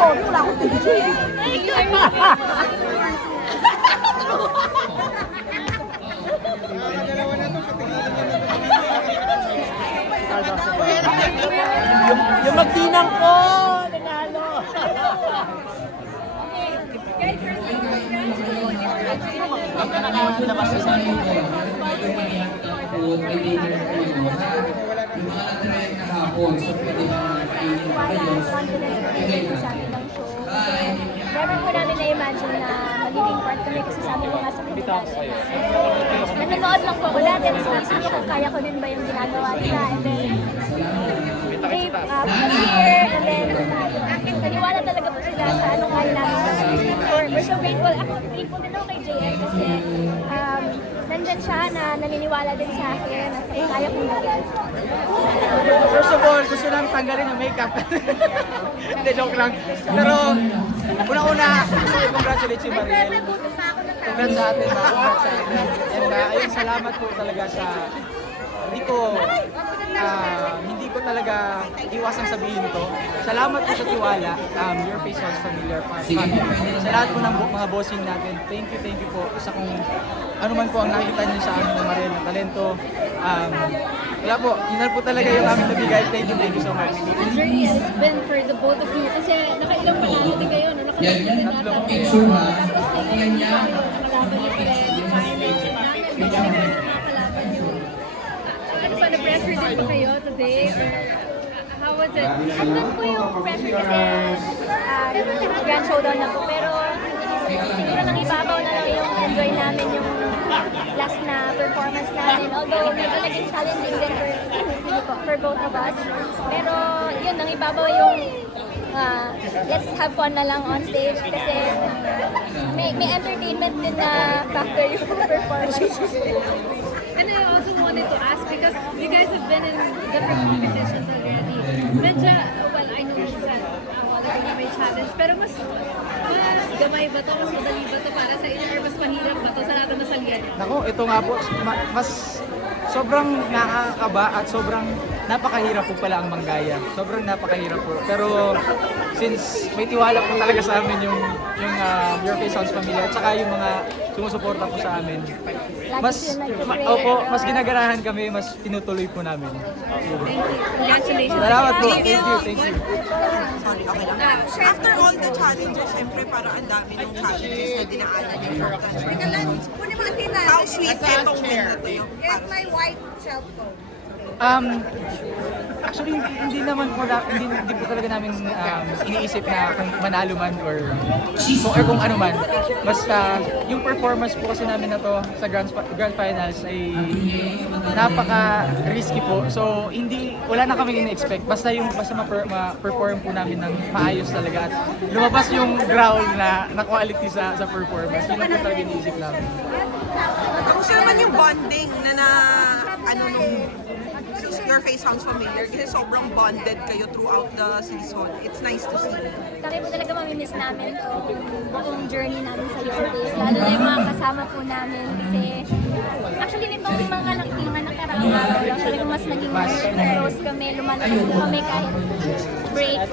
sorry, wala akong picture. Yung magdinang ko, nanalo. Never po namin na-imagine na magiging part kami kasi sabi ko nga sa Pilipinas. Nanonood lang po ako dati, sabi ko kaya ko din ba yung ginagawa nila, and then and then naniwala talaga po sila sa anong kaya namin. We're so grateful. Ako, grateful din ako kay JM kasi nandyan siya na naniniwala din sa akin at kaya kong gawin. First of all, gusto lang tanggalin yung makeup. Hindi, joke lang. Pero, una-una, gusto ko congratulate si Mariel. Congrats sa atin, congrats sa atin. And ayun, salamat po talaga sa hindi ko talaga iwasang sabihin to. Salamat po sa tiwala. Your face sounds familiar. Sa lahat po ng mga bossing natin, thank you po. Sa kung ano man po ang nakita niyo sa amin ng Mariel na talento. Wala po, yun na po talaga yung aming nabigay. Thank you so much. The journey has been for the both of you kasi nakailang panalo din kayo, no? Nakalaban din natin. Tapos nakalaban ni Fred, na-pressure din ba kayo today? Or how was it? Andun po yung pressure kasi grand showdown na po. Pero siguro nang ibabaw na lang yung enjoy namin yung last na performance namin. Although medyo naging challenging din for both of us. Pero yun, nang ibabaw yung let's have fun na lang on stage kasi may entertainment din na factor yung performance. And I also wanted to ask because you guys have been in different competitions already. Medyo, well, I know it's may challenge, pero mas gamay ba to, mas madali ba to para sa inyo, or mas mahirap ba to sa lahat ng nasalihan? Nako, ito nga po, mas sobrang nakakaba at sobrang napakahirap po pala ang manggaya. Sobrang napakahirap po. Pero since may tiwala po talaga sa amin yung Your Face Sounds Familiar at saka yung mga sumusuporta po sa amin. Mas ginaganahan kami, mas tinutuloy po namin. Thank you. Congratulations. Salamat po. Thank you. After all the challenges, syempre parang ang dami ng challenges na dinaanan niyo. How sweet itong win na to yung Get my white cell phone. Actually, hindi po talaga namin iniisip na kung manalo man or kung ano man. Basta yung performance po kasi namin na to sa Grand Finals ay napaka-risky po. So, wala na kami in-expect. Basta ma-perform po namin ng maayos talaga at lumabas yung growl na quality sa performance. Yun lang po talaga iniisip namin. Kamusta naman yung bonding na nung Your Face Sounds Familiar kasi sobrang bonded kayo throughout the season. It's nice to see. Kami po talaga mamimiss namin buong journey namin sa Your Face. Lalo na yung mga kasama po namin kasi actually nitong mga nakaraang araw lang talagang mas naging close kami, lumalabas po kami kahit break.